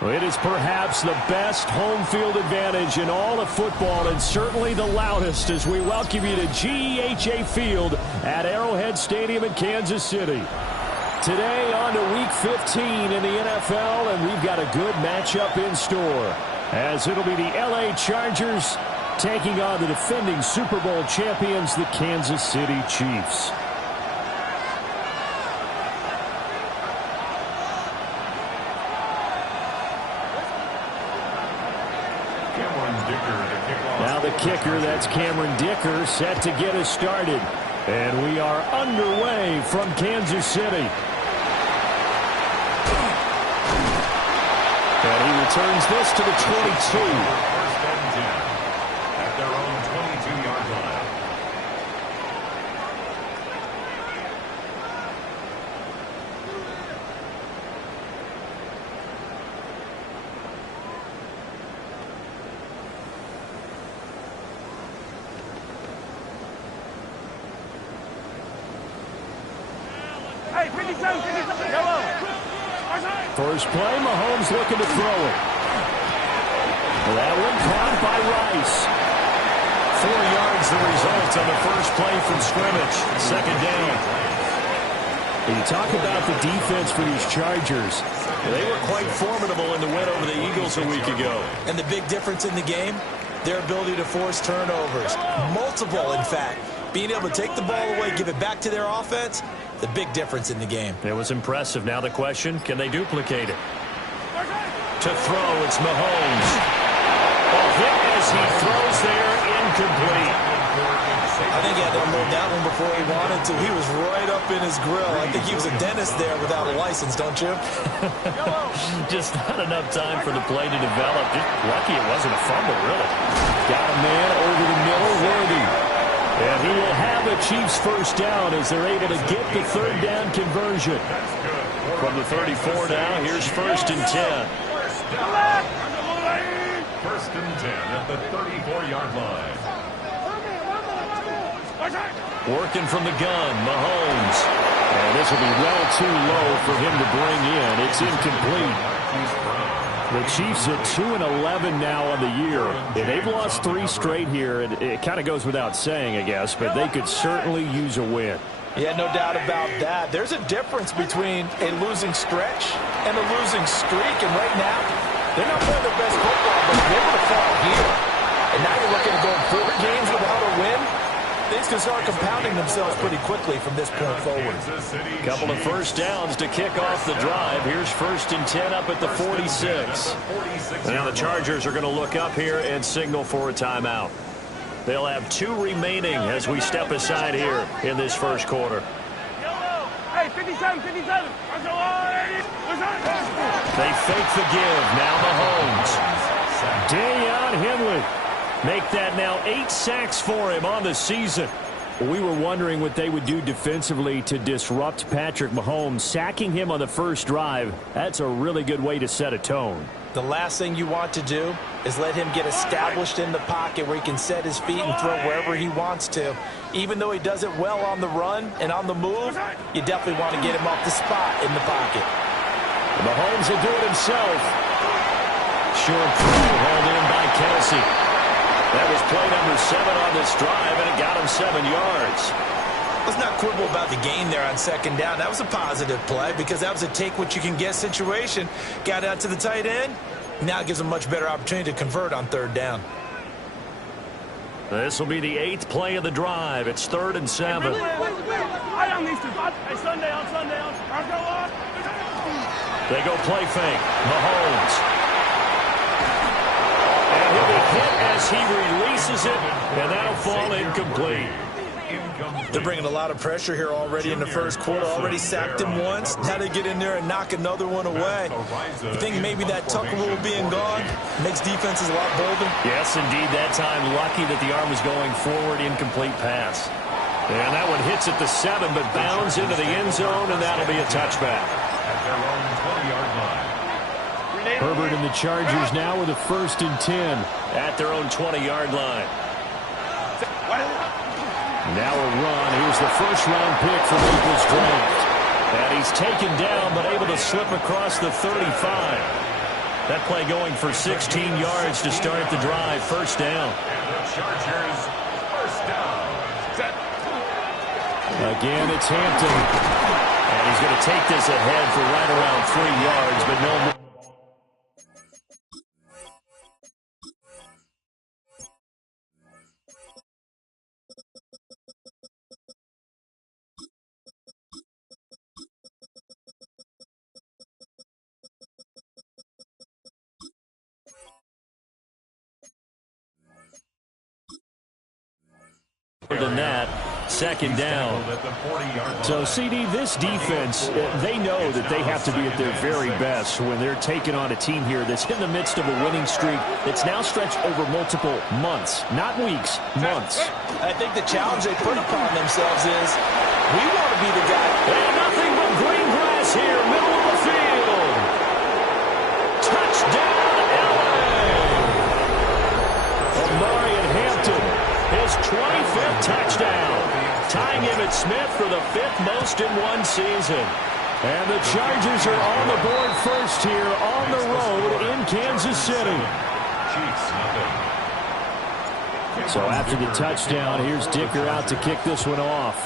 Well, it is perhaps the best home field advantage in all of football, and certainly the loudest, as we welcome you to GEHA Field at Arrowhead Stadium in Kansas City. Today on to Week 15 in the NFL, and we've got a good matchup in store, as it'll be the LA Chargers taking on the defending Super Bowl champions, the Kansas City Chiefs. Now the kicker, that's Cameron Dicker, set to get us started. And we are underway from Kansas City. And he returns this to the 22. First and 10 at their own 22-yard line. First play, Mahomes looking to throw it. That one caught by Rice. 4 yards the result on the first play from scrimmage. Second down. When you talk about the defense for these Chargers, they were quite formidable in the win over the Eagles a week ago. And the big difference in the game, their ability to force turnovers. Multiple, in fact. Being able to take the ball away, give it back to their offense, the big difference in the game. It was impressive. Now the question, can they duplicate it? To throw, it's Mahomes. A hit as he throws there, incomplete. I think he had to unload that one before he wanted to. He was right up in his grill. I think he was a dentist there without a license, don't you? Just not enough time for the play to develop. Just lucky it wasn't a fumble, really. Got a man over the middle, Worthy. And he will have the Chiefs first down as they're able to get the third down conversion. From the 34 now, here's first and 10. First and 10 at the 34-yard line. Working from the gun, Mahomes. And this will be well too low for him to bring in. It's incomplete. The Chiefs at 2-11 now on the year. And they've lost 3 straight here. And it kind of goes without saying, I guess, but they could certainly use a win. Yeah, no doubt about that. There's a difference between a losing stretch and a losing streak. And right now, they're not playing their best football, but they're able to fall here. And now you're looking to go 4 games without a win. Things can start compounding themselves pretty quickly from this point forward. Couple of first downs to kick off the drive. Here's first and 10 up at the 46. And now the Chargers are going to look up here and signal for a timeout. They'll have 2 remaining as we step aside here in this first quarter. Hey, 57, 57. They fake the give. Now Mahomes. Dayon Henley. Make that now 8 sacks for him on the season. We were wondering what they would do defensively to disrupt Patrick Mahomes. Sacking him on the first drive, that's a really good way to set a tone. The last thing you want to do is let him get established in the pocket where he can set his feet and throw wherever he wants to. Even though he does it well on the run and on the move, you definitely want to get him off the spot in the pocket. Mahomes will do it himself. Short throw hauled in by Kelsey. That was play number 7 on this drive, and it got him 7 yards. Let's not quibble about the gain there on second down. That was a positive play because that was a take-what-you-can-get situation. Got out to the tight end. Now it gives him a much better opportunity to convert on third down. This will be the 8th play of the drive. It's 3rd and 7. Hey, Sunday on. They go play fake. Mahomes. And he'll be hit as he releases it, and that'll fall incomplete. They're bringing a lot of pressure here already in the first quarter. Already sacked him once. Now they get in there and knock another one away. I think maybe that tuck rule being gone makes defenses a lot bolder. Yes, indeed. That time, lucky that the arm was going forward, incomplete pass. And that one hits at the 7, but bounds into the end zone, and that'll be a touchback. At their own 20-yard line. Herbert and the Chargers now with a 1st and 10 at their own 20-yard line. Now a run. Here's the first-round pick from Eagles draft. And he's taken down, but able to slip across the 35. That play going for 16 yards to start the drive. First down. And the Chargers, first down. Set. Again, it's Hampton. And he's going to take this ahead for right around 3 yards, but no more. Than that, second down. So, CD, this defense, they know that they have to be at their very best when they're taking on a team here that's in the midst of a winning streak that's now stretched over multiple months, not weeks, months. I think the challenge they put upon themselves is we want to be the guy. And nothing but green grass here, middle of the field. Touchdown, LA! Omarion Hampton, his 25th touchdown, tying him at Smith for the 5th most in one season. And the Chargers are on the board first here on the road in Kansas City. So after the touchdown, here's Dicker out to kick this one off.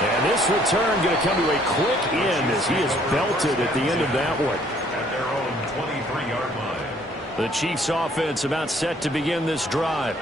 And this return going to come to a quick end as he is belted at the end of that one. At their own 23-yard line. The Chiefs offense about set to begin this drive.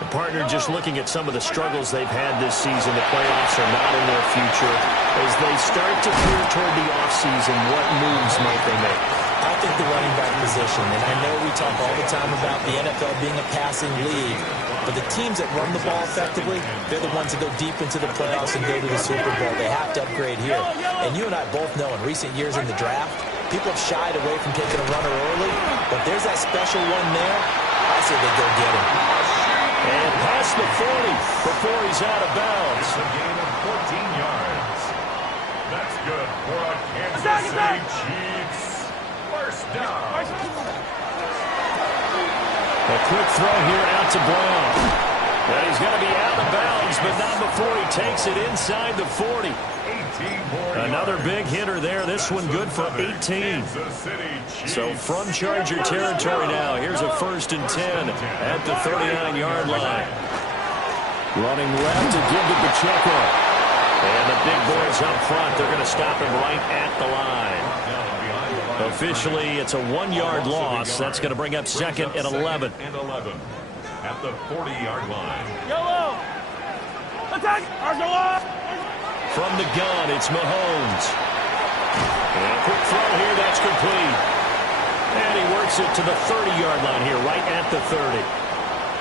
The partner just looking at some of the struggles they've had this season. The playoffs are not in their future. As they start to peer toward the offseason, what moves might they make? I think the running back position, and I know we talk all the time about the NFL being a passing league, but the teams that run the ball effectively, they're the ones that go deep into the playoffs and go to the Super Bowl. They have to upgrade here. And you and I both know in recent years in the draft, people have shied away from taking a runner early, but there's that special one there. I say they go get him. And past the 40 before he's out of bounds. It's a gain of 14 yards. That's good for a Kansas City Chiefs. First down. A quick throw here out to Brown. But he's going to be out of bounds, but not before he takes it inside the 40. Another big hitter there. This one good for 18. So from Charger territory now, here's a 1st and 10 at the 39-yard line. Running left to give to Pacheco. And the big boys up front, they're going to stop him right at the line. Officially, it's a 1-yard loss. That's going to bring up 2nd and 11. At the 40-yard line. Yellow! Attack! Arsenal! From the gun, it's Mahomes. And a quick throw here, that's complete. And he works it to the 30-yard line here, right at the 30.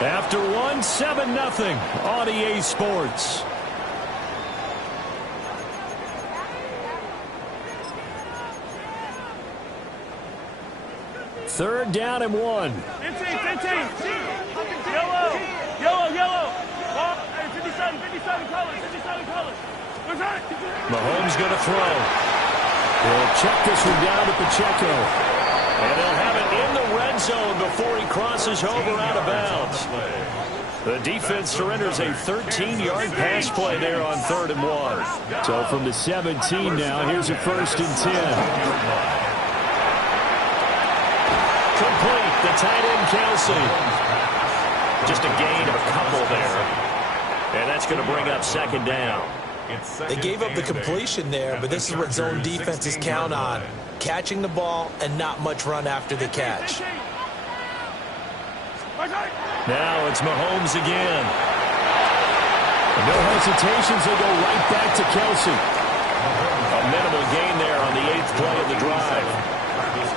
After one, 7-0 on EA Sports. Third down and 1. 15. Yellow. 57 colors. Mahomes going to throw. He'll check this one down to Pacheco. And they'll have it in the red zone before he crosses over out of bounds. The defense surrenders a 13-yard pass play there on 3rd and 1. So from the 17 now, here's a 1st and 10. Complete, the tight end Kelsey. Just a gain of a couple there. And that's going to bring up 2nd down. They gave up the completion there, but this is what zone defenses count on. Catching the ball and not much run after the catch. Now it's Mahomes again. No hesitations, they go right back to Kelsey. A minimal gain there on the 8th play of the drive.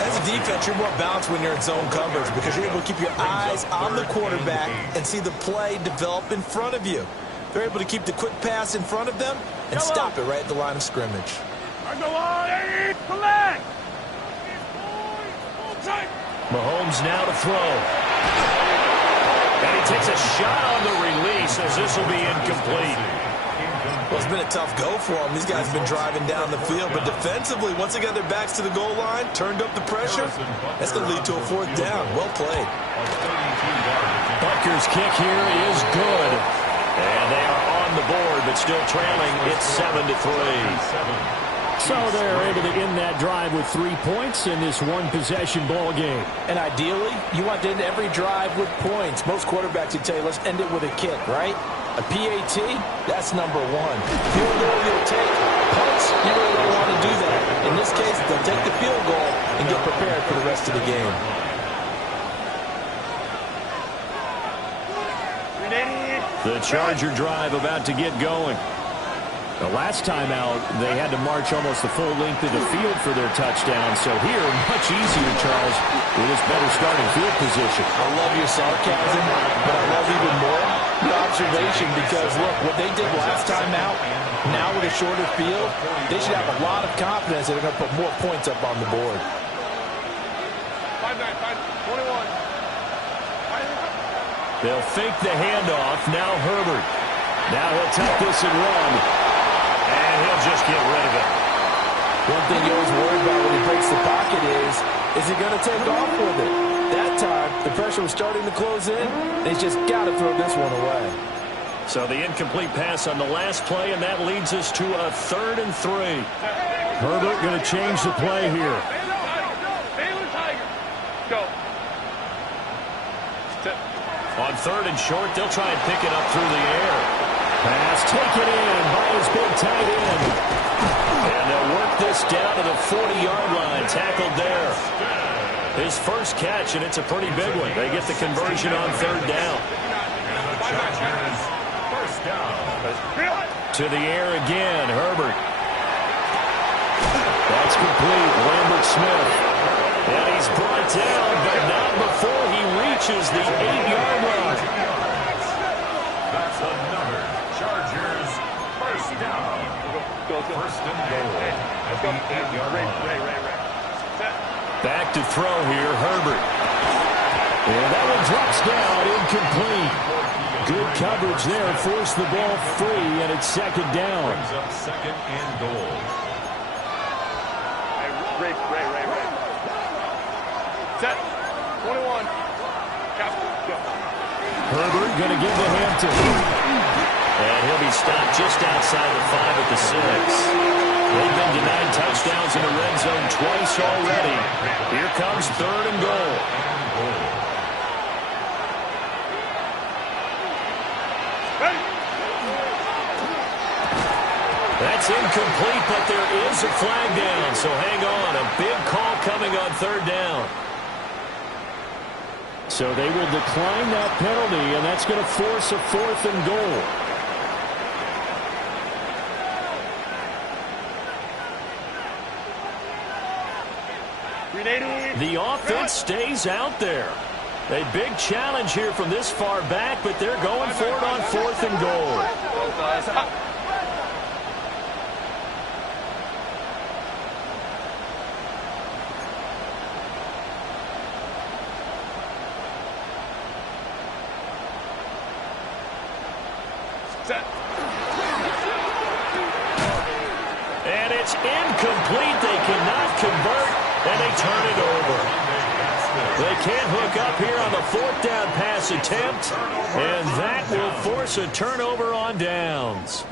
As a defense, you're more balanced when you're in zone coverage because you're able to keep your eyes on the quarterback and see the play develop in front of you. They're able to keep the quick pass in front of them and stop it right at the line of scrimmage. Mahomes now to throw. And he takes a shot on the release as this will be incomplete. Well, it's been a tough go for them. These guys have been driving down the field, but defensively, once they got their backs to the goal line, turned up the pressure, that's going to lead to a 4th down. Well played. Butker's kick here is good. And they are on the board, but still trailing. It's 7-3. So they're able to end that drive with 3 points in this one-possession ball game. And ideally, you want to end every drive with points. Most quarterbacks would tell you, let's end it with a kick, right? A PAT, that's number one. Field goal you'll take. Punts, you really don't want to do that. In this case, they'll take the field goal and get prepared for the rest of the game. The Charger drive about to get going. The last time out, they had to march almost the full length of the field for their touchdown. So here, much easier, Charles, with this better starting field position. I love your sarcasm, but I love even more your observation because, look, what they did last time out, now with a shorter field, they should have a lot of confidence that they're going to put more points up on the board. 5-9, 5-21. They'll fake the handoff. Now Herbert. Now he'll take this and run. And he'll just get rid of it. One thing you always worry about when he breaks the pocket is he going to take off with it? That time, the pressure was starting to close in, and he's just got to throw this one away. So the incomplete pass on the last play, and that leads us to a 3rd and 3. Herbert going to change the play here. Go. On 3rd and short, they'll try and pick it up through the air. Pass taken in by his big tight end. And they'll work this down to the 40-yard line. Tackled there. His first catch, and it's a pretty big one. They get the conversion on 3rd down. First down. To the air again, Herbert. That's complete. Lambert Smith. And he's brought down, but not before he reaches the 8-yard line. That's another Chargers first down. First and goal at the 8-yard line. Back to throw here, Herbert. And that one drops down, incomplete. Good coverage there, forced the ball free, and it's 2nd down. Brings up 2nd and goal. Ray. Set. 21. Go. Herbert going to give to Hampton. And he'll be stopped just outside the 5 at the 6. They've been denied touchdowns in the red zone twice already. Here comes 3rd and goal. That's incomplete, but there is a flag down, so hang on. A big call coming on 3rd down. So they will decline that penalty, and that's going to force a 4th and goal. The offense stays out there. A big challenge here from this far back, but they're going for it on 4th and goal. And it's incomplete. They cannot convert, and they turn it over. They can't hook up here on the 4th down pass attempt, and that will force a turnover on downs.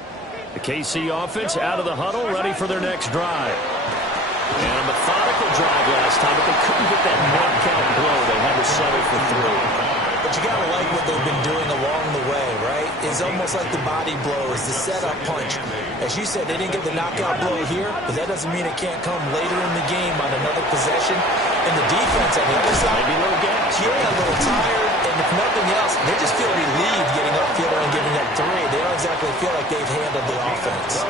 The KC offense out of the huddle, ready for their next drive. And a methodical drive last time, but they couldn't get that knockout blow. They had to settle for 3. But you got to like what they've been doing along the way, right? It's almost like the body blows, the setup punch. As you said, they didn't get the knockout blow here, but that doesn't mean it can't come later in the game on another possession. And the defense on the other side, Maybe a little gas. Yeah, a little tired, and if nothing else, they just feel relieved getting upfield and giving up 3. They don't exactly feel like they've handled the offense.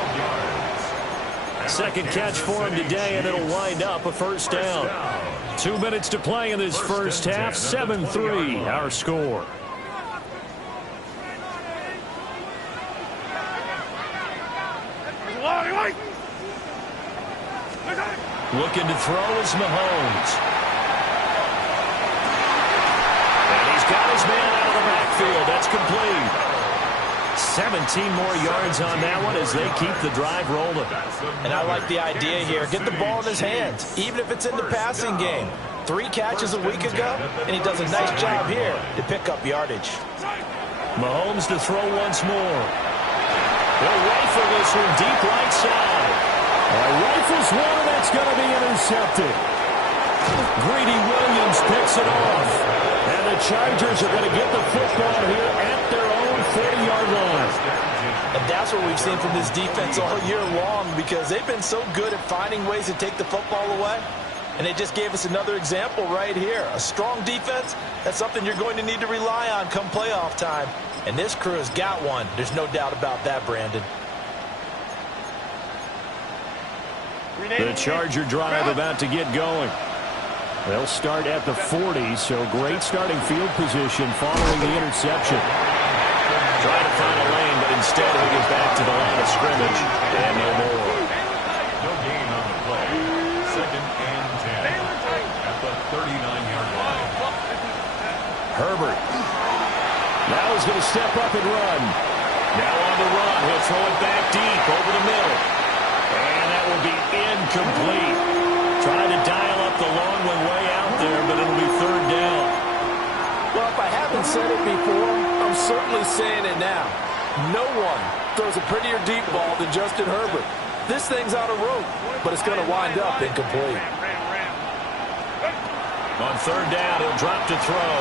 Second catch for him today, and it'll wind up a 1st down. 2 minutes to play in this first half. 7-3, our score. Looking to throw is Mahomes. And he's got his man out of the backfield. That's complete. 17 more yards on that one as they keep the drive rolling. And I like the idea here. Get the ball in his hands, even if it's in the passing game. 3 catches a week ago, and he does a nice job here to pick up yardage. Mahomes to throw once more. He'll rifle this one deep right side. Rifles one, and that's going to be intercepted. Greedy Williams picks it off. And the Chargers are going to get the football here at their own 40-yard line. And that's what we've seen from this defense all year long, because they've been so good at finding ways to take the football away. And they just gave us another example right here. A strong defense, that's something you're going to need to rely on come playoff time. And this crew has got one. There's no doubt about that, Brandon. The Charger drive about to get going. They'll start at the 40, so great starting field position following the interception. Trying to find a lane, but instead he'll get back to the line of scrimmage and no more. No gain on the play. 2nd and 10 at the 39-yard line. Herbert. Now he's going to step up and run. Now on the run. He'll throw it back deep over the middle. And that will be incomplete. Trying to dial up the long one way out there, but it'll be 3rd down. Well, if I haven't said it before, I'm certainly saying it now. No one throws a prettier deep ball than Justin Herbert. This thing's out of rope, but it's going to wind up incomplete. On 3rd down, he'll drop to throw.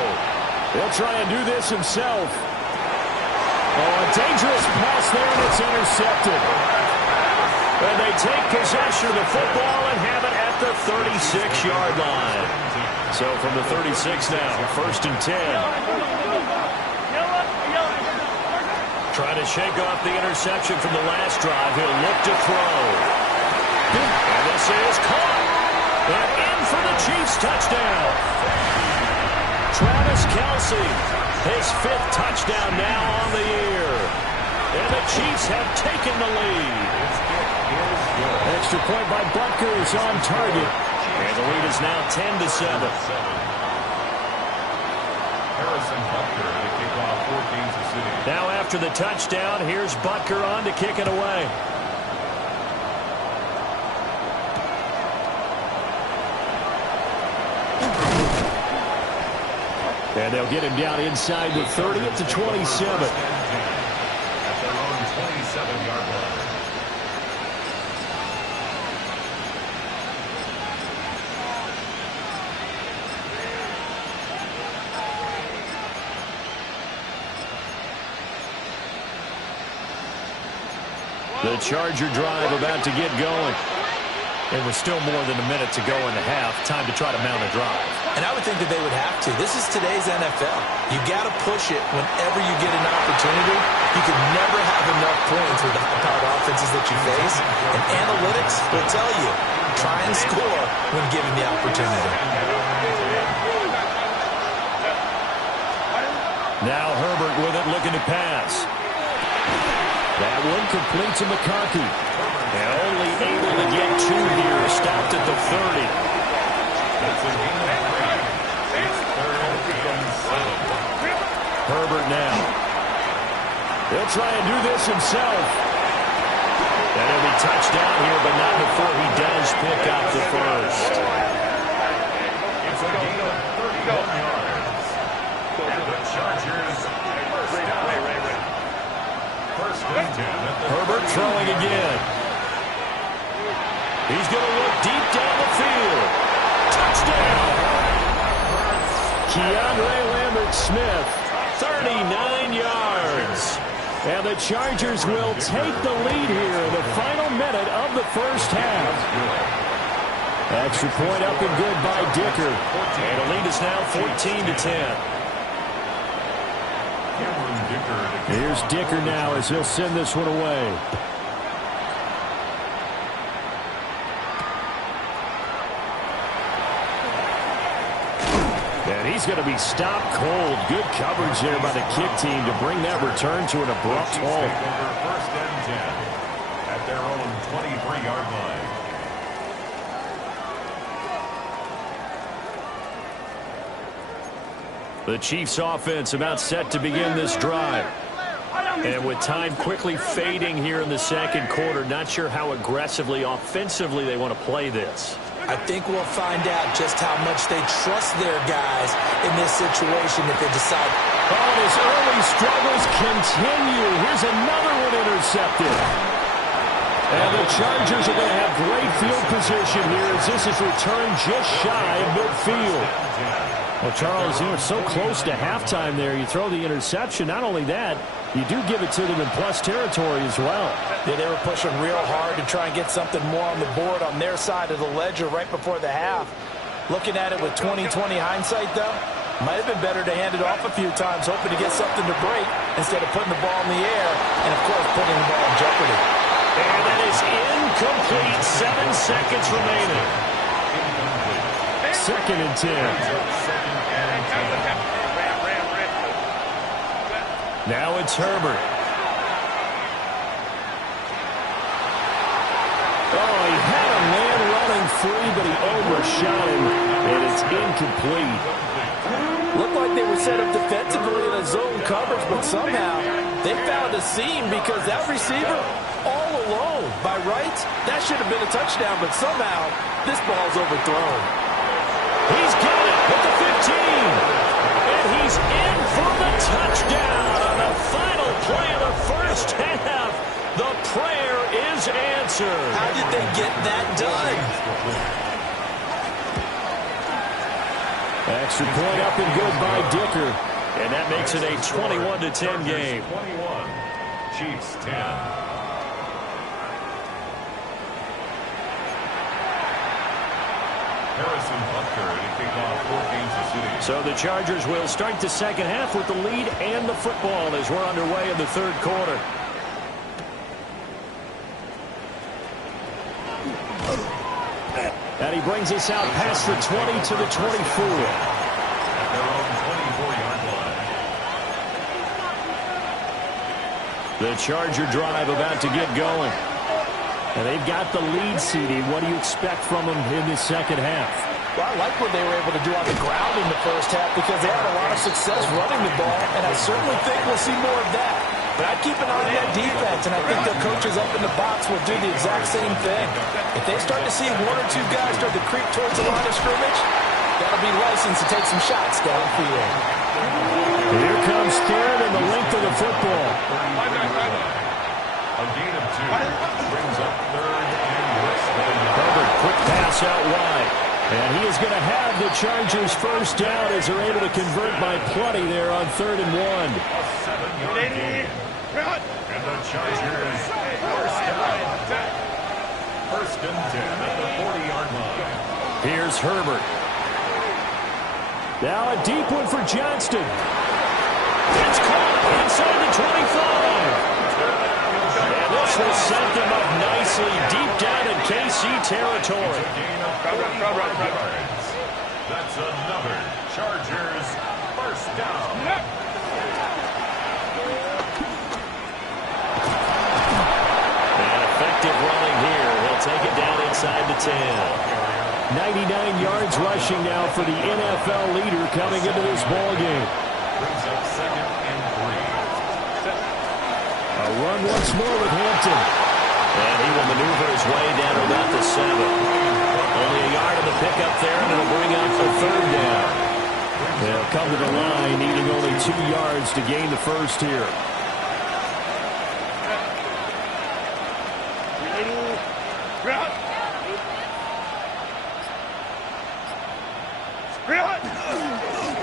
He'll try and do this himself. Oh, a dangerous pass there, and it's intercepted. And they take possession of the football and have it at the 36-yard line. So from the 36 now, 1st and 10. Trying to shake off the interception from the last drive. He'll look to throw. And this is caught. And in for the Chiefs touchdown. Travis Kelce, his 5th touchdown now on the year. And the Chiefs have taken the lead. Extra point by Butker is on target. And the lead is now 10-7. Harrison Butker to kick off for Kansas City. Now after the touchdown, here's Butker on to kick it away. And they'll get him down inside the 30 at the 27. At their own 27-yard line. The Charger drive about to get going. It was still more than a minute to go in the half. Time to try to mount a drive. And I would think that they would have to. This is today's NFL. You got to push it whenever you get an opportunity. You can never have enough points with the high-powered offenses that you face. And analytics will tell you, try and score when given the opportunity. Now Herbert with it, looking to pass. That one complete to McCarthy. And only able to get 2 here. Stopped at the 30. That's a gain of 3. It's 3rd and 7. Herbert now. He'll try and do this himself. And he'll be touched down here, but not before he does pick up the first. It's a gain of 31 yards. And the Chargers first and 10. Herbert throwing again. He's going to look deep down the field. Touchdown! Keandre Lambert-Smith, 39 yards. And the Chargers will take the lead here in the final minute of the first half. Extra point up and good by Dicker. And the lead is now 14-10. Here's Dicker now as he'll send this one away. And he's going to be stopped cold. Good coverage there by the kick team to bring that return to an abrupt halt. First and 10 at their own 23-yard line. The Chiefs offense about set to begin this drive. And with time quickly fading here in the second quarter, not sure how aggressively, offensively they want to play this. I think we'll find out just how much they trust their guys in this situation if they decide. Oh, and his early struggles continue. Here's another one intercepted. And the Chargers are going to have great field position here as this is returned just shy of midfield. Well, Charles, you know, so close to halftime there. You throw the interception. Not only that, you do give it to them in plus territory as well. Yeah, they were pushing real hard to try and get something more on the board on their side of the ledger right before the half. Looking at it with 20/20 hindsight, though, might have been better to hand it off a few times, hoping to get something to break instead of putting the ball in the air and, of course, putting the ball in jeopardy. And that is incomplete. 7 seconds remaining. 2nd and 10. Now it's Herbert. Oh, he had a man running free, but he overshot him, and it's incomplete. Looked like they were set up defensively in a zone coverage, but somehow they found a seam because that receiver all alone. By rights, that should have been a touchdown, but somehow this ball's overthrown. He's got it with the 15. And he's in for the touchdown on the final play of the first half. The prayer is answered. How did they get that done? Extra point up and good by Dicker. And that makes it a 21-10 game. 21, Chiefs 10. Harrison Butker to kick off for Kansas City. So the Chargers will start the second half with the lead and the football as we're underway in the third quarter. And he brings us out past the 20 to the 24. At their own 24-yard line. The Charger drive about to get going. And they've got the lead seeding. What do you expect from them in the second half? Well, I like what they were able to do on the ground in the first half because they had a lot of success running the ball, and I certainly think we'll see more of that. But I'd keep an eye on that defense, and I think their coaches up in the box will do the exact same thing. If they start to see 1 or 2 guys start to creep towards the line of scrimmage, that'll be licensed to take some shots downfield. Here comes third and the length of the football. A gain of 2 brings up third and less than a yard. Herbert, quick pass out wide. And he is going to have the Chargers first down as they're able to convert by plenty there on 3rd and 1. A 7-yard gain. And the Chargers first down. First and 10 at the 40-yard line. Here's Herbert. Now a deep one for Johnston. It's caught inside the 25. And this will set them up nicely deep down in KC territory. Yards. That's another Chargers first down. And effective running here. He'll take it down inside the 10. 99 yards rushing now for the NFL leader coming into this ball game. Brings up 2nd and 3. A run once more with Hampton. And he will maneuver his way down to about the 7. Only a yard of the pickup there, and it'll bring up the 3rd down. They'll come to the line, needing only 2 yards to gain the first here.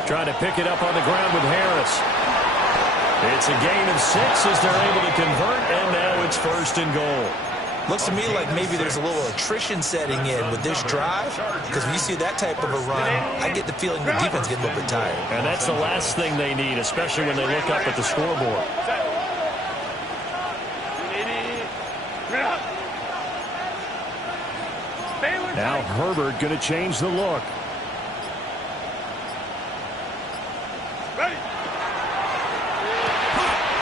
Trying to pick it up on the ground with Harris. It's a gain of 6 as they're able to convert, and now it's 1st and goal. Looks to me like maybe there's a little attrition setting in with this drive, because when you see that type of a run, I get the feeling the defense gets a little bit tired. And that's the last thing they need, especially when they look up at the scoreboard. Now Herbert going to change the look.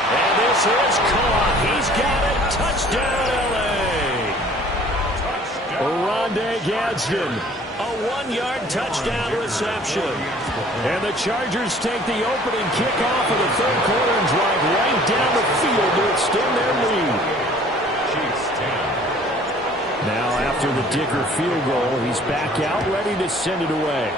And this is caught. He's got it. Touchdown, L.A. Rondé Gadsden. A 1-yard touchdown reception. And the Chargers take the opening kickoff of the third quarter and drive right down the field to extend their lead. Chiefs 10. Now after the Dicker field goal, he's back out ready to send it away.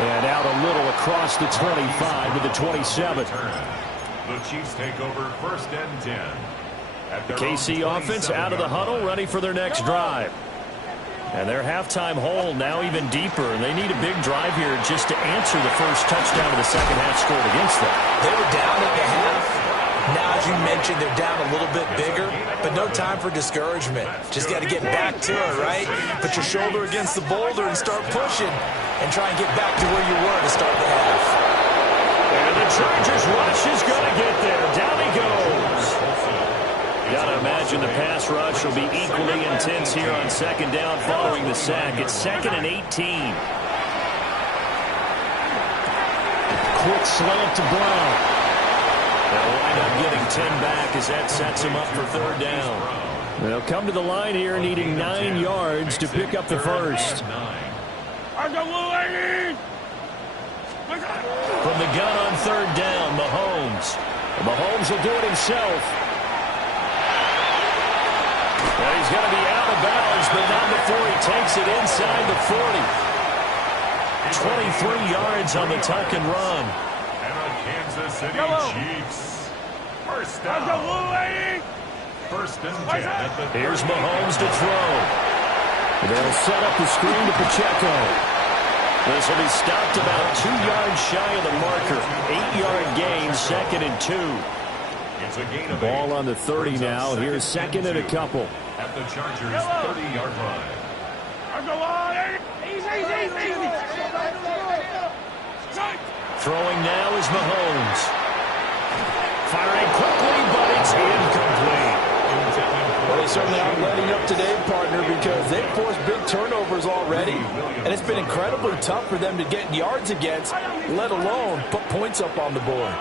And out a little across the 25 to the 27. The Chiefs take over 1st and 10. The KC offense out of the huddle, ready for their next drive. And their halftime hole now even deeper, and they need a big drive here just to answer the first touchdown of the second half scored against them. They were down at the half. Now, as you mentioned, they're down a little bit bigger, but no time for discouragement. Just got to get back to it, right? Put your shoulder against the boulder and start pushing and try and get back to where you were to start the half. And the Chargers rush is going to get there. Down he goes. Got to imagine the pass rush will be equally intense here on second down following the sack. It's 2nd and 18. Quick slant to Brown. They'll wind up getting 10 back as that sets him up for 3rd down. They'll come to the line here needing 9 yards to pick up the first. From the gun on 3rd down, Mahomes. Mahomes will do it himself. And he's going to be out of bounds, but not before he takes it inside the 40. 23 yards on the tuck and run. And the Kansas City Chiefs. 1st down. 1st and 10 at the 30. Here's Mahomes to throw. They'll set up the screen to Pacheco. This will be stopped about 2 yards shy of the marker. 8-yard gain, 2nd and 2. It's a gain of Ball 8. on the 30 now. Here's 2nd and a couple. At the Chargers' 30-yard line. Throwing now is Mahomes. Firing quickly, but it's incomplete. Well, they certainly aren't letting up today, partner, because they've forced big turnovers already, and it's been incredibly tough for them to get yards against, let alone put points up on the board.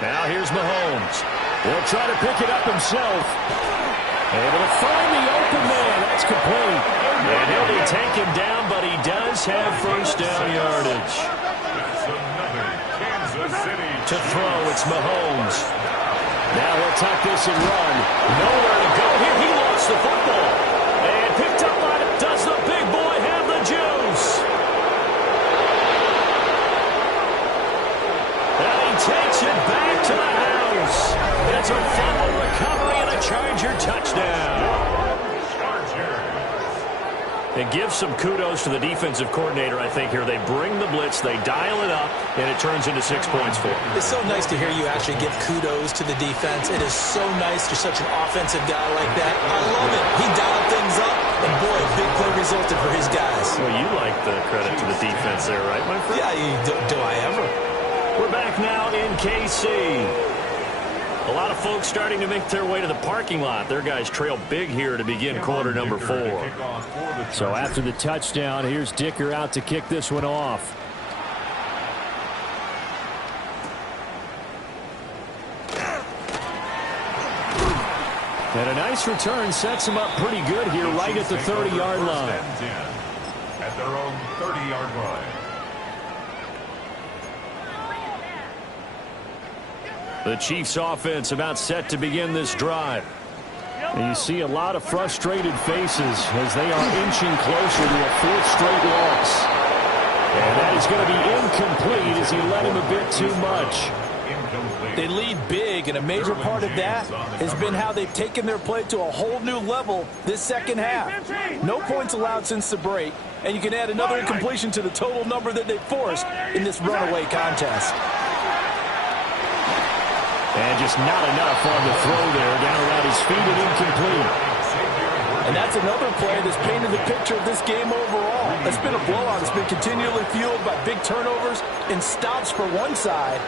Now here's Mahomes. He'll try to pick it up himself. Able to find the open man. That's complete. And he'll be taken down, but he does have first down yardage. That's another Kansas City. To throw, it's Mahomes. Now he'll tuck this and run. Nowhere to go here. He lost the football. And picked up by it. Does the big boy have the juice? And he takes it back to the house. It's a fumble recovery and a Charger touchdown. It gives some kudos to the defensive coordinator, I think, here. They bring the blitz, they dial it up, and it turns into 6 points for them. It's so nice to hear you actually give kudos to the defense. It is so nice to such an offensive guy like that. I love it. He dialed things up, and boy, a big play resulted for his guys. Well, you like the credit to the defense there, right, my friend? Yeah, do I ever? We're back now in KC. A lot of folks starting to make their way to the parking lot. Their guys trail big here to begin quarter number 4. So after the touchdown, here's Dicker out to kick this one off. And a nice return sets him up pretty good here right at the 30-yard line. At their own 30-yard line. The Chiefs offense about set to begin this drive. And you see a lot of frustrated faces as they are inching closer to a 4th straight loss. And that is going to be incomplete as he led him a bit too much. They lead big, and a major part of that has been how they've taken their play to a whole new level this second half. No points allowed since the break, and you can add another incompletion to the total number that they've forced in this runaway contest. And just not enough on the throw there, down around his feet and incomplete. And that's another play that's painted the picture of this game overall. It's been a blowout. It's been continually fueled by big turnovers and stops for one side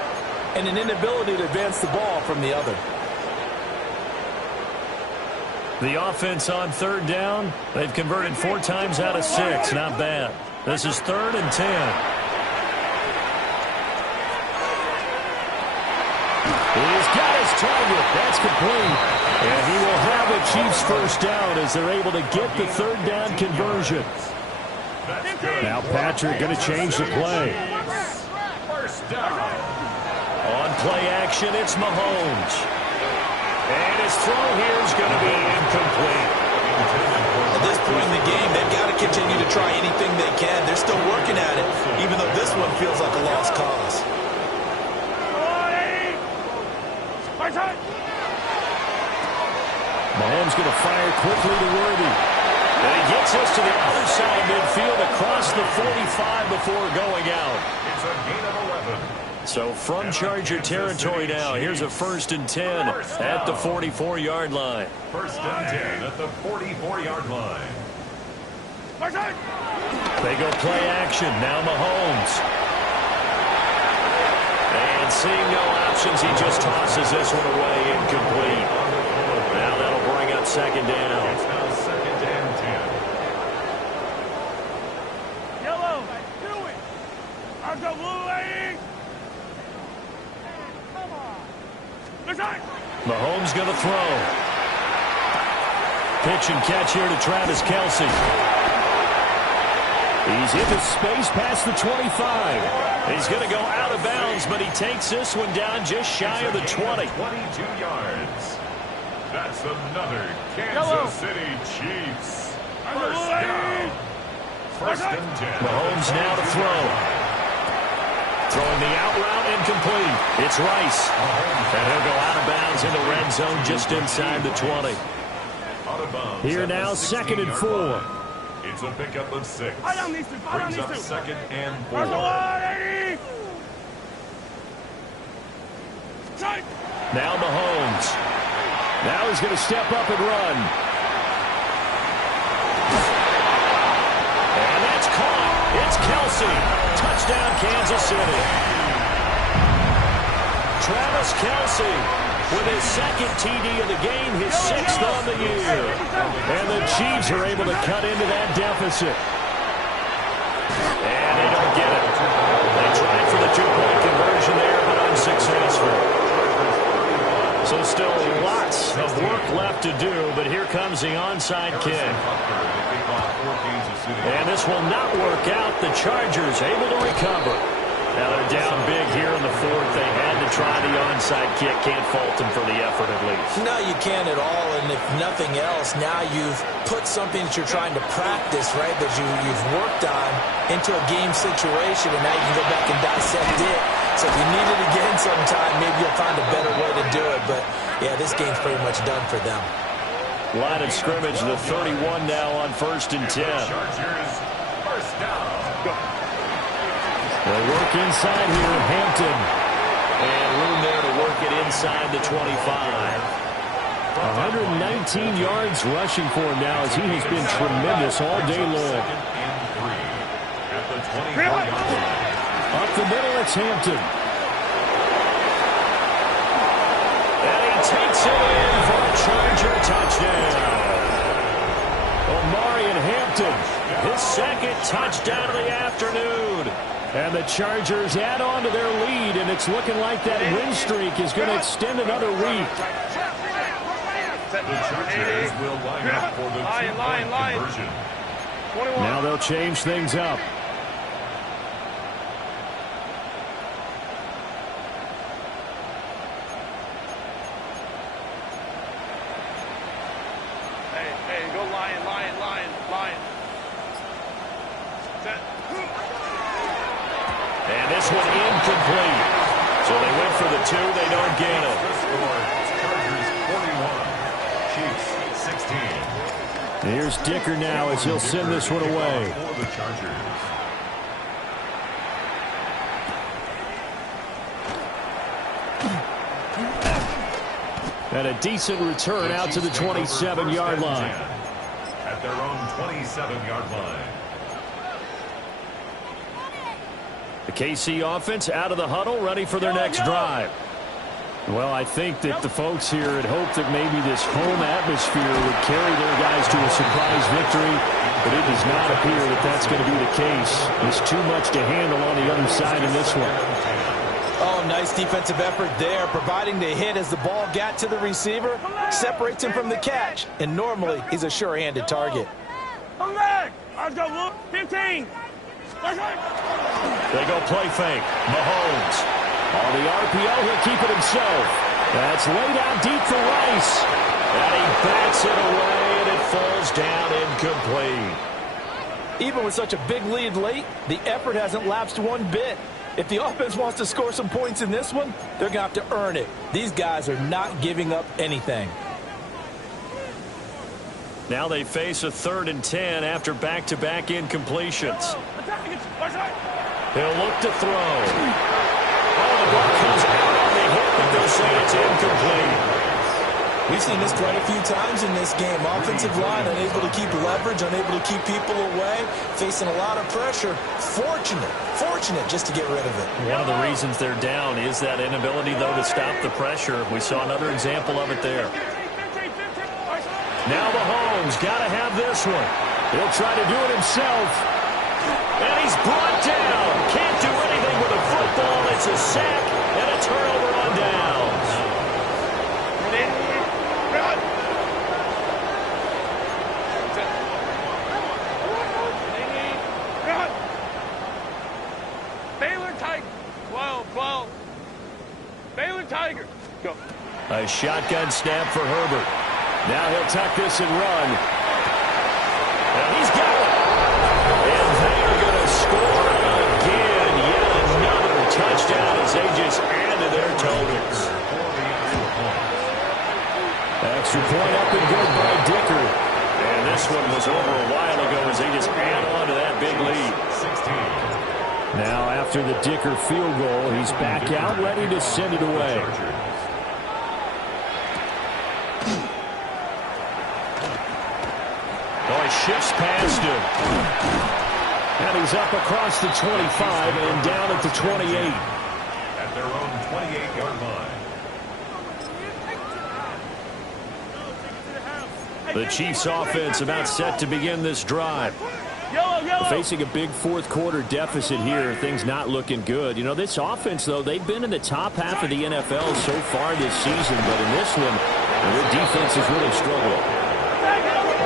and an inability to advance the ball from the other. The offense on 3rd down, they've converted 4 times out of 6. Not bad. This is 3rd and 10. He's got his target. That's complete. And he will have the Chiefs first down as they're able to get the 3rd down conversion. Now Patrick going to change the play. First down. play action. It's Mahomes. And his throw here is going to be incomplete. At this point in the game, they've got to continue to try anything they can. They're still working at it, even though this one feels like a lost cause. Mahomes going to fire quickly to Worthy. And he gets us to the other side midfield across the 45 before going out. It's a gain of 11. So from Charger territory now, here's a 1st and 10 at the 44-yard line. 1st and 10 at the 44-yard line. They go play action. Now Mahomes. And seeing no options, he just tosses this one away incomplete. Now that'll bring up 2nd down. It's now 2nd and 10. Yellow, do it. I'll go blue, lady. Come on. Mahomes going to throw. Pitch and catch here to Travis Kelce. He's into space past the 25. He's going to go out of bounds, but he takes this one down just shy of the 20. 22 yards. That's another Kansas City Chiefs. First down. 1st and 10. Mahomes now to throw. Throwing the out route incomplete. It's Rice. And he'll go out of bounds in the red zone just inside the 20. Out of bounds. Here now, 2nd and 4. It's a pickup of 6. Brings up 2nd and 4. Now Mahomes. Now he's going to step up and run. And that's caught. It's Kelce. Touchdown, Kansas City. Travis Kelce with his 2nd TD of the game, his 6th on the year. And the Chiefs are able to cut into that deficit. And they don't get it. They tried for the 2-point conversion there, but unsuccessful. So still lots of work left to do, but here comes the onside kick. And this will not work out. The Chargers able to recover. Now they're down big here in the 4th. They had to try the onside kick. Can't fault them for the effort at least. No, you can't at all. And if nothing else, now you've put something that you're trying to practice, right, that you've worked on into a game situation, and now you can go back and dissect it. So if you need it again sometime, maybe you'll find a better way to do it. But, yeah, this game's pretty much done for them. Line of scrimmage, the 31 now on 1st and 10. Chargers, 1st down. They work inside here at Hampton. And room there to work it inside the 25. 119 yards rushing for him now as he has been tremendous all day long. At the 24-yard line. Up the middle, it's Hampton. And he takes it in for a Charger touchdown. Omarion Hampton, his 2nd touchdown of the afternoon. And the Chargers add on to their lead, and it's looking like that win streak is going to extend another week. The Chargers will line up for the 2-point conversion. Now they'll change things up. Hey, go lion. And this one incomplete. So they went for the 2. They don't get it. Chargers 41, Chiefs 16. Here's Dicker now as he'll send this one away. For the Chargers. And a decent return out to the 27-yard line. At their own 27-yard line. The KC offense out of the huddle, ready for their next drive. Well, I think that the folks here had hoped that maybe this home atmosphere would carry their guys to a surprise victory, but it does not appear that that's going to be the case. There's too much to handle on the other side in this one. Oh, nice defensive effort there, providing the hit as the ball got to the receiver, separates him from the catch, and normally he's a sure-handed target. Come back! Let's go, 15! They go play fake. Mahomes. On the RPO, he'll keep it himself. That's laid out deep for Rice. And he bats it away, and it falls down incomplete. Even with such a big lead late, the effort hasn't lapsed one bit. If the offense wants to score some points in this one, they're going to have to earn it. These guys are not giving up anything. Now they face a 3rd and 10 after back-to-back incompletions. He'll look to throw. Oh, the ball comes out on the hit, but they'll say it's incomplete. We've seen this quite a few times in this game. Offensive line unable to keep leverage, unable to keep people away, facing a lot of pressure. Fortunate just to get rid of it. One of the reasons they're down is that inability, though, to stop the pressure. We saw another example of it there. Now Mahomes got to have this one. He'll try to do it himself. And he's brought down. Can't do anything with a football. It's a sack and a turnover on downs. Baylor Tiger. 12. Baylor Tiger. Go. A shotgun snap for Herbert. Now he'll tuck this and run. And he's got it. And they are going to score again. Yet another touchdown as they just added their totals. Extra point up and good by Dicker. And this one was over a while ago as they just add on to that big lead. 16. Now after the Dicker field goal, he's back out ready to send it away. Oh, he shifts past him. And he's up across the 25 and down at the 28. At their own 28-yard line. The Chiefs offense about set to begin this drive. Yellow. Facing a big fourth quarter deficit here, things not looking good. You know, this offense, though, they've been in the top half of the NFL so far this season, but in this one, their defense has really struggled.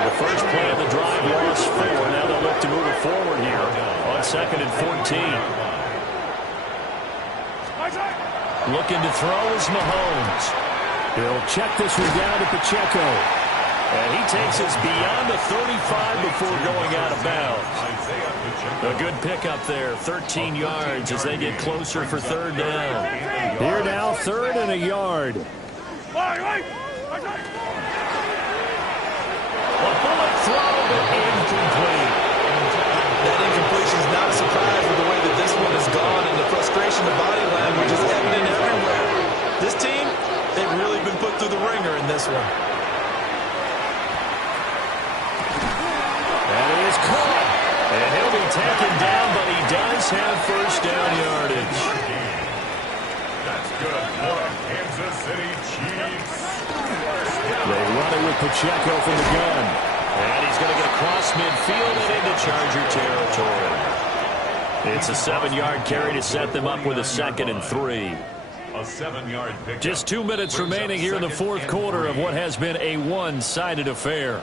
The first play of the drive lost 4. Now they'll look to move it forward here on 2nd and 14. Looking to throw is Mahomes. He'll check this one down to Pacheco. And he takes us beyond the 35 before going out of bounds. A good pickup there, 13 yards as they get closer for 3rd down. Here now, 3rd and a yard. A bullet throw, but incomplete. That incompletion is not a surprise with the way that this one has gone, and the frustration, the body language is evident everywhere. This team, they've really been put through the ringer in this one. And he is caught. And he'll be taken down, but he does have 1st down yardage. That's good for Kansas City Chiefs. They run it with Pacheco from the gun. And he's going to get across midfield and into Charger territory. It's a 7-yard carry to set them up with a 2nd and 3. A 7-yard pickup. Just 2 minutes remaining here in the fourth quarter of what has been a one-sided affair.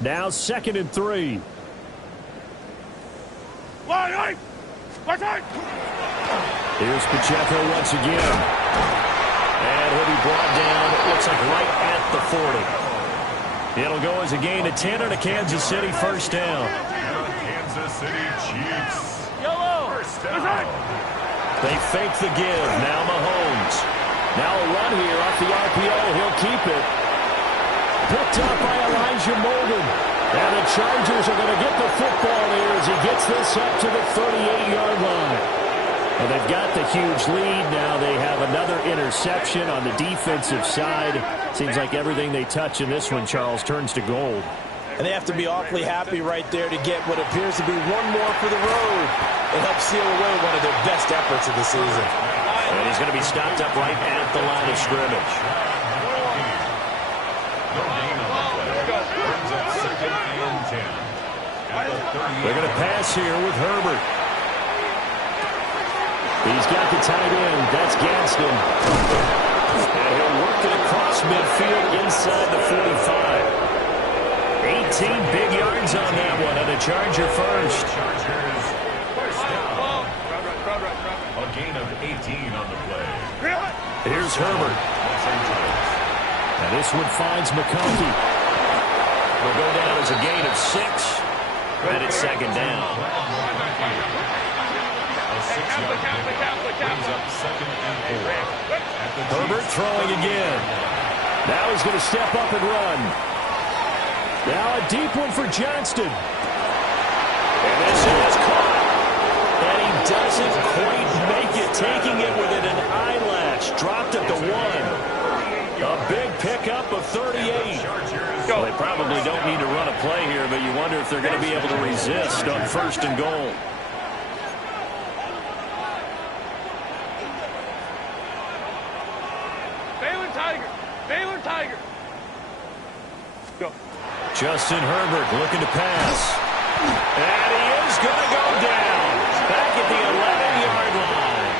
Now 2nd and 3. Here's Pacheco once again. And he'll be brought down, it looks like right at the 40. It'll go as a gain of 10 on a Kansas City 1st down. Kansas City Chiefs. Yellow. 1st down. They fake the give. Now Mahomes. Now a run here off the RPO. He'll keep it. Picked up by Elijah Molden. And the Chargers are going to get the football there as he gets this up to the 38-yard line. Well, they've got the huge lead. Now they have another interception on the defensive side. Seems like everything they touch in this one, Charles, turns to gold. And they have to be awfully happy right there to get what appears to be one more for the road and help seal away one of their best efforts of the season. And he's going to be stopped up right at the line of scrimmage. They're going to pass here with Herbert. He's got the tight end. That's Gadsden. And he'll work it across midfield inside the 45. 8 18 big yards on that one, and a Charger first. Chargers, first down. A gain of 18 on the play. Here's Herbert. Los Angeles. And this one finds McConkey. Will go down as a gain of 6. And it's second down. A 6-yard pickup brings up second and 4. Herbert throwing again. Now he's going to step up and run. Now a deep one for Johnston. And this is caught. And he doesn't quite make it, taking it within an eyelash. Dropped at the 1. A big pickup of 38. Well, they probably don't need to run a play here, but you wonder if they're going to be able to resist on first and goal. Baylor Tiger. Go. Justin Herbert looking to pass. And he is going to go down. Back at the 11-yard line.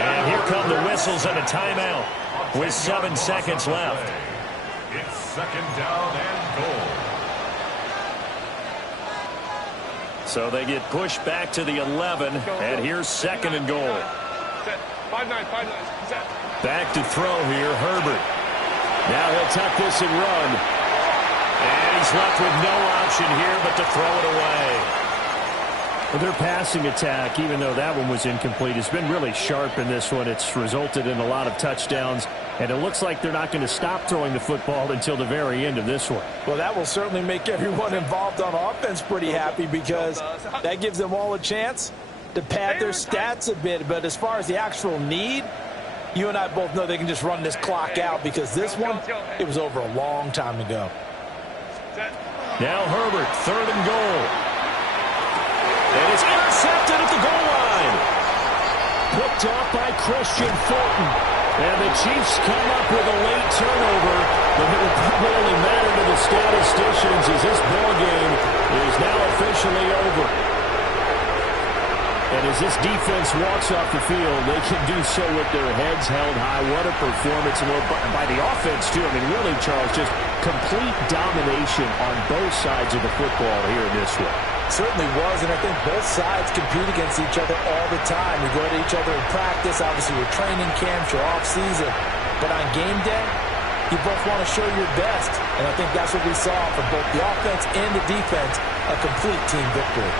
And here come the whistles and a timeout with 7 seconds left. It's second down and goal. So they get pushed back to the 11, and here's second and goal. Set. 5-9. Set. Back to throw here, Herbert. Now he'll tuck this and run. And he's left with no option here but to throw it away. Well, their passing attack, even though that one was incomplete, has been really sharp in this one. It's resulted in a lot of touchdowns, and it looks like they're not going to stop throwing the football until the very end of this one. Well, that will certainly make everyone involved on offense pretty happy because that gives them all a chance to pad their stats a bit. But as far as the actual need, you and I both know they can just run this clock out because this one, it was over a long time ago. Now Herbert, third and goal. And it's intercepted at the goal line. Picked off by Christian Fulton. And the Chiefs come up with a late turnover, but it will probably only matter to the statisticians as this ball game is now officially over. And as this defense walks off the field, they can do so with their heads held high. What a performance by the offense, too. I mean, really, Charles, just complete domination on both sides of the football here in this one. Certainly was, and I think both sides compete against each other all the time. You go at each other in practice, obviously your training camps, your off-season. But on game day, you both want to show your best. And I think that's what we saw from both the offense and the defense, a complete team victory.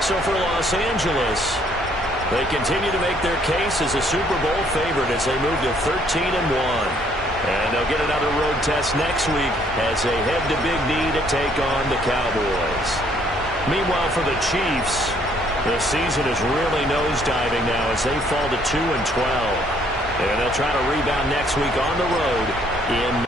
So for Los Angeles, they continue to make their case as a Super Bowl favorite as they move to 13-1. And they'll get another road test next week as they head to Big D to take on the Cowboys. Meanwhile, for the Chiefs, the season is really nosediving now as they fall to 2-12. And they'll try to rebound next week on the road in